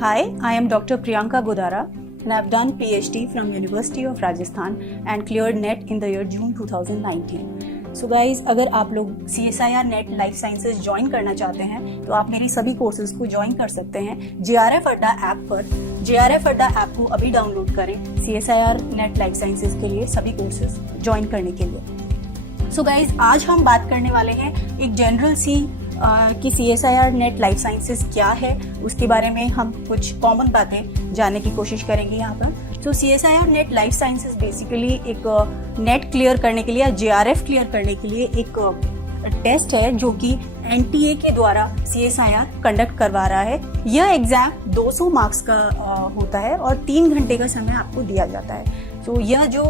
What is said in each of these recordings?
Hi, I am Dr. Priyanka Godara and I have done PhD from University of Rajasthan and cleared NET in the year June 2019. So guys, अगर आप लोग CSIR NET life sciences join करना चाहते हैं तो आप मेरी सभी कोर्सेज को ज्वाइन कर सकते हैं JRF अड्डा ऐप पर। JRF अड्डा ऐप को अभी डाउनलोड करें CSIR NET लाइफ साइंसेज के लिए सभी कोर्सेज ज्वाइन करने के लिए। सो गाइज, आज हम बात करने वाले हैं एक जनरल सी कि CSIR NET लाइफ साइंसेज क्या है, उसके बारे में हम कुछ कॉमन बातें जानने की कोशिश करेंगे यहाँ पर। तो CSIR NET life sciences basically एक नेट क्लियर करने के लिए या JRF क्लियर करने के लिए एक टेस्ट है जो कि NTA के द्वारा CSIR कंडक्ट करवा रहा है। यह एग्जाम 200 मार्क्स का होता है और 3 घंटे का समय आपको दिया जाता है। तो यह जो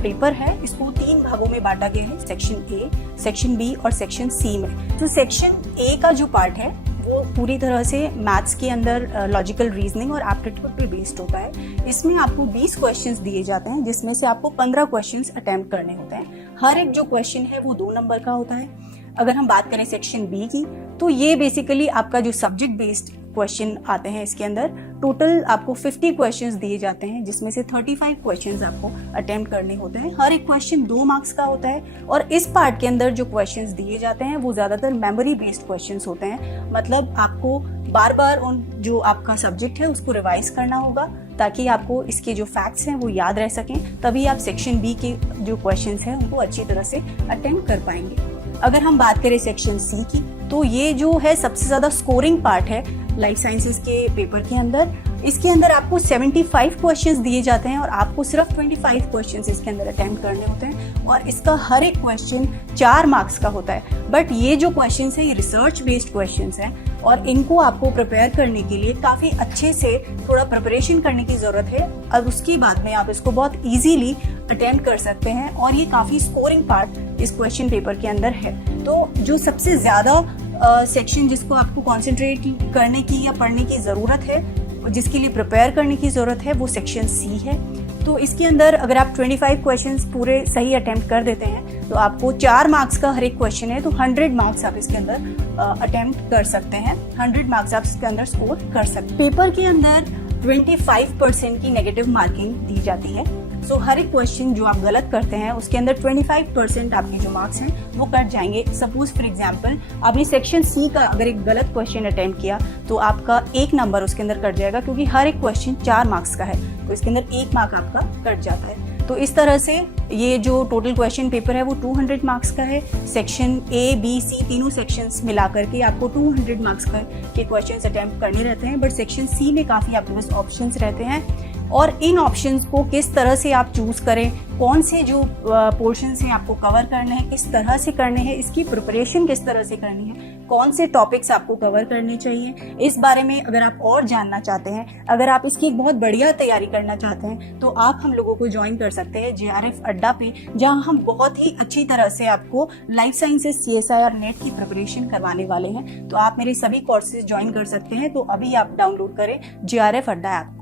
पेपर है इसको 3 भागों में बांटा गया है, सेक्शन ए, सेक्शन बी और सेक्शन सी में। तो सेक्शन ए का जो पार्ट है वो पूरी तरह से मैथ्स के अंदर लॉजिकल रीजनिंग और एप्टीट्यूड पे बेस्ड होता है। इसमें आपको 20 क्वेश्चंस दिए जाते हैं जिसमें से आपको 15 क्वेश्चंस अटेम्प्ट करने होते हैं। हर एक जो क्वेश्चन है वो 2 नंबर का होता है। अगर हम बात करें सेक्शन बी की तो ये बेसिकली आपका जो सब्जेक्ट बेस्ड क्वेश्चन आते हैं, इसके अंदर टोटल आपको 50 क्वेश्चंस दिए जाते हैं जिसमें से 35 क्वेश्चंस आपको अटेम्प्ट करने होते हैं। हर एक क्वेश्चन 2 मार्क्स का होता है और इस पार्ट के अंदर जो क्वेश्चंस दिए जाते हैं वो ज्यादातर मेमोरी बेस्ड क्वेश्चंस होते हैं। मतलब आपको बार बार उन जो आपका सब्जेक्ट है उसको रिवाइज करना होगा ताकि आपको इसके जो फैक्ट्स हैं वो याद रह सकें, तभी आप सेक्शन बी के जो क्वेश्चंस हैं उनको अच्छी तरह से अटेम्प्ट कर पाएंगे। अगर हम बात करें सेक्शन सी की तो ये जो है सबसे ज्यादा स्कोरिंग पार्ट है लाइफ साइंसेज के पेपर के अंदर। इसके अंदर आपको 75 क्वेश्चंस दिए जाते हैं और आपको सिर्फ 25 क्वेश्चंस इसके अंदर अटेम्प्ट करने होते हैं और इसका हर एक क्वेश्चन 4 मार्क्स का होता है। बट ये जो क्वेश्चंस है ये रिसर्च बेस्ड क्वेश्चंस हैं और इनको आपको प्रिपेयर करने के लिए काफी अच्छे से थोड़ा प्रिपरेशन करने की जरूरत है और उसके बाद में आप इसको बहुत इजीली अटेम्प्ट कर सकते हैं और ये काफी स्कोरिंग पार्ट इस क्वेश्चन पेपर के अंदर है। तो जो सबसे ज्यादा सेक्शन जिसको आपको कॉन्सेंट्रेट करने की या पढ़ने की जरूरत है, जिसके लिए प्रिपेयर करने की जरूरत है, वो सेक्शन सी है। तो इसके अंदर अगर आप 25 क्वेश्चंस पूरे सही अटेम्प्ट कर देते हैं तो आपको 4 मार्क्स का हर एक क्वेश्चन है, तो 100 मार्क्स आप इसके अंदर अटेम्प्ट कर सकते हैं। 100 मार्क्स आप इसके अंदर स्कोर कर सकते हैं। पेपर के अंदर 25% की नेगेटिव मार्किंग दी जाती है। सो हर एक क्वेश्चन जो आप गलत करते हैं उसके अंदर 25% आपके जो मार्क्स हैं वो कट जाएंगे। सपोज फॉर एग्जांपल आपने सेक्शन सी का अगर एक गलत क्वेश्चन अटेम्प्ट किया तो आपका 1 नंबर उसके अंदर कट जाएगा, क्योंकि हर एक क्वेश्चन 4 मार्क्स का है तो इसके अंदर 1 मार्क आपका कट जाता है। तो इस तरह से ये जो टोटल क्वेश्चन पेपर है वो 200 मार्क्स का है। सेक्शन ए बी सी तीनों सेक्शंस मिला करके आपको 200 मार्क्स के क्वेश्चंस अटेम्प्ट करने रहते हैं। बट सेक्शन सी में काफी आपके पास ऑप्शंस रहते हैं और इन ऑप्शंस को किस तरह से आप चूज करें, कौन से जो पोर्शन से आपको कवर करने हैं, किस तरह से करने हैं, इसकी प्रिपरेशन किस तरह से करनी है, कौन से टॉपिक्स आपको कवर करने चाहिए, इस बारे में अगर आप और जानना चाहते हैं, अगर आप इसकी एक बहुत बढ़िया तैयारी करना चाहते हैं तो आप हम लोगों को ज्वाइन कर सकते हैं JRF अड्डा पे, जहां हम बहुत ही अच्छी तरह से आपको लाइफ साइंसेज CSIR NET की प्रिपरेशन करवाने वाले हैं। तो आप मेरे सभी कोर्सेज ज्वाइन कर सकते हैं। तो अभी आप डाउनलोड करें JRF अड्डा ऐप।